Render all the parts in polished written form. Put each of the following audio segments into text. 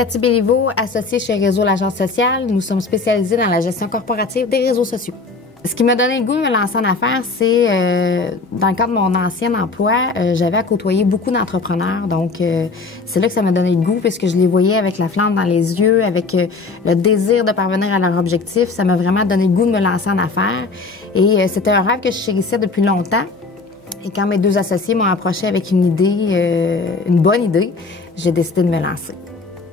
Cathy Béliveau, associée chez Réseau l'agence sociale. Nous sommes spécialisés dans la gestion corporative des réseaux sociaux. Ce qui m'a donné le goût de me lancer en affaires, c'est dans le cadre de mon ancien emploi, j'avais à côtoyer beaucoup d'entrepreneurs. Donc, c'est là que ça m'a donné le goût, puisque je les voyais avec la flamme dans les yeux, avec le désir de parvenir à leur objectif. Ça m'a vraiment donné le goût de me lancer en affaires. Et c'était un rêve que je chérissais depuis longtemps. Et quand mes deux associés m'ont approché avec une idée, une bonne idée, j'ai décidé de me lancer.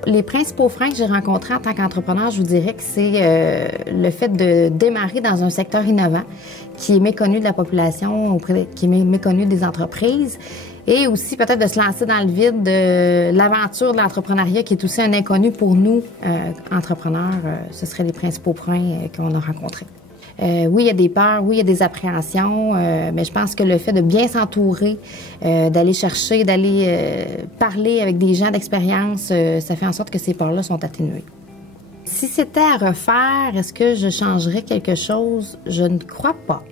Les principaux freins que j'ai rencontrés en tant qu'entrepreneur, je vous dirais que c'est le fait de démarrer dans un secteur innovant qui est méconnu de la population, qui est méconnu des entreprises, et aussi peut-être de se lancer dans le vide de l'aventure de l'entrepreneuriat qui est aussi un inconnu pour nous, entrepreneurs. Ce seraient les principaux freins qu'on a rencontrés. Oui, il y a des peurs, oui, il y a des appréhensions, mais je pense que le fait de bien s'entourer, d'aller chercher, d'aller parler avec des gens d'expérience, ça fait en sorte que ces peurs-là sont atténuées. Si c'était à refaire, est-ce que je changerais quelque chose? Je ne crois pas.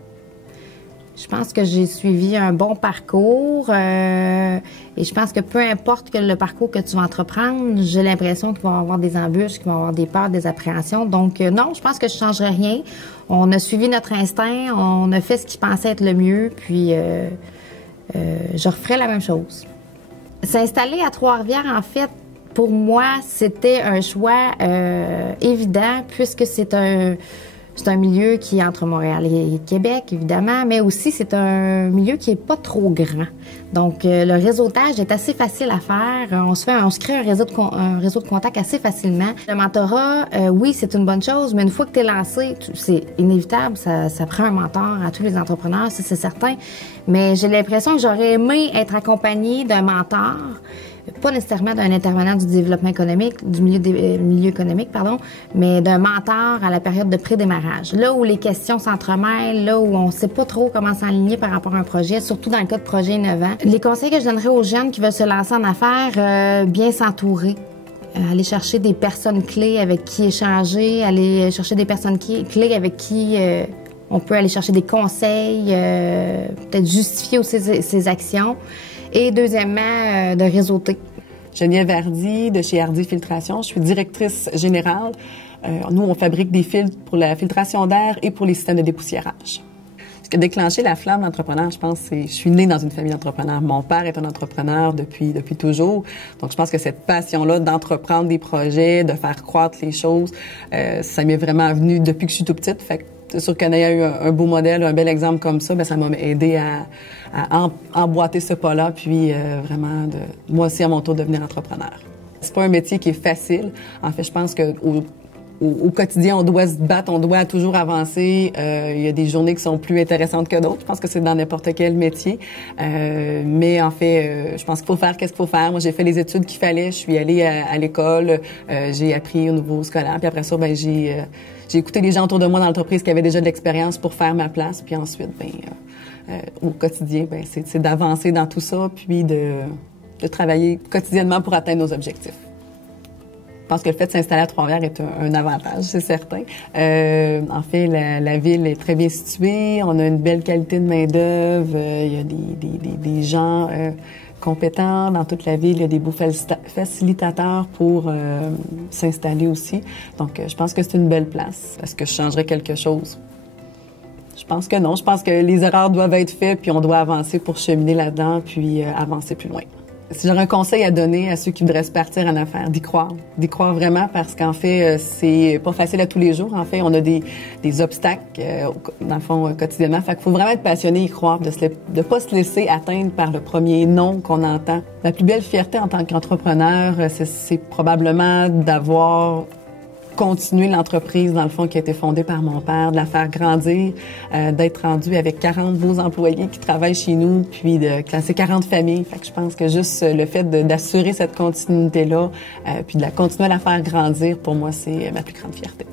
Je pense que j'ai suivi un bon parcours et je pense que peu importe que le parcours que tu vas entreprendre, j'ai l'impression qu'il va y avoir des embûches, qu'il va y avoir des peurs, des appréhensions. Donc non, je pense que je ne changerais rien. On a suivi notre instinct, on a fait ce qui pensait être le mieux, puis je referais la même chose. S'installer à Trois-Rivières, en fait, pour moi, c'était un choix évident puisque c'est un milieu qui est entre Montréal et Québec, évidemment, mais aussi c'est un milieu qui est pas trop grand. Donc, le réseautage est assez facile à faire. On se crée un réseau de contacts assez facilement. Le mentorat, oui, c'est une bonne chose, mais une fois que tu es lancé, c'est inévitable, ça prend un mentor à tous les entrepreneurs, ça, c'est certain. Mais j'ai l'impression que j'aurais aimé être accompagnée d'un mentor, pas nécessairement d'un intervenant du développement économique, du milieu économique, pardon, mais d'un mentor à la période de pré-démarrage. Là où les questions s'entremêlent, là où on ne sait pas trop comment s'aligner par rapport à un projet, surtout dans le cas de projets innovants. Les conseils que je donnerais aux jeunes qui veulent se lancer en affaires, bien s'entourer. Aller chercher des personnes clés avec qui échanger, aller chercher des personnes clés avec qui on peut aller chercher des conseils, peut-être justifier aussi ses actions. Et deuxièmement, de réseauter. Geneviève Hardy de chez Hardy Filtration. Je suis directrice générale. Nous, on fabrique des filtres pour la filtration d'air et pour les systèmes de dépoussiérage. Ce qui a déclenché la flamme d'entrepreneur, je pense, c'est je suis née dans une famille d'entrepreneurs. Mon père est un entrepreneur depuis toujours. Donc, je pense que cette passion-là d'entreprendre des projets, de faire croître les choses, ça m'est vraiment venu depuis que je suis toute petite. Fait que c'est sûr qu'en ayant eu un beau modèle, un bel exemple comme ça, bien, ça m'a aidé à emboîter ce pas-là, puis vraiment, moi aussi, à mon tour, devenir entrepreneur. C'est pas un métier qui est facile. En fait, je pense que au quotidien, on doit se battre, on doit toujours avancer. Il y a des journées qui sont plus intéressantes que d'autres. Je pense que c'est dans n'importe quel métier. Mais en fait, je pense qu'il faut faire qu'est-ce qu'il faut faire. Moi, j'ai fait les études qu'il fallait. Je suis allée à l'école. J'ai appris au niveau scolaire. Puis après ça, ben j'ai écouté les gens autour de moi dans l'entreprise qui avaient déjà de l'expérience pour faire ma place. Puis ensuite, au quotidien, c'est d'avancer dans tout ça, puis de travailler quotidiennement pour atteindre nos objectifs. Je pense que le fait de s'installer à Trois-Rivières est un avantage, c'est certain. En fait, la ville est très bien située. On a une belle qualité de main-d'œuvre. Il y a des gens compétents dans toute la ville. Il y a des beaux facilitateurs pour s'installer aussi. Donc, je pense que c'est une belle place. Est-ce que je changerais quelque chose? Je pense que non. Je pense que les erreurs doivent être faites, puis on doit avancer pour cheminer là-dedans, puis avancer plus loin. Si j'aurais un conseil à donner à ceux qui voudraient se partir en affaires, d'y croire vraiment, parce qu'en fait, c'est pas facile à tous les jours. En fait, on a des obstacles, dans le fond, quotidiennement. Fait qu'il faut vraiment être passionné, y croire, de pas se laisser atteindre par le premier non qu'on entend. La plus belle fierté en tant qu'entrepreneur, c'est probablement d'avoir continuer l'entreprise, dans le fond, qui a été fondée par mon père, de la faire grandir, d'être rendu avec 40 beaux employés qui travaillent chez nous, puis de classer 40 familles. Fait que je pense que juste le fait d'assurer cette continuité-là, puis de continuer à la faire grandir, pour moi, c'est ma plus grande fierté.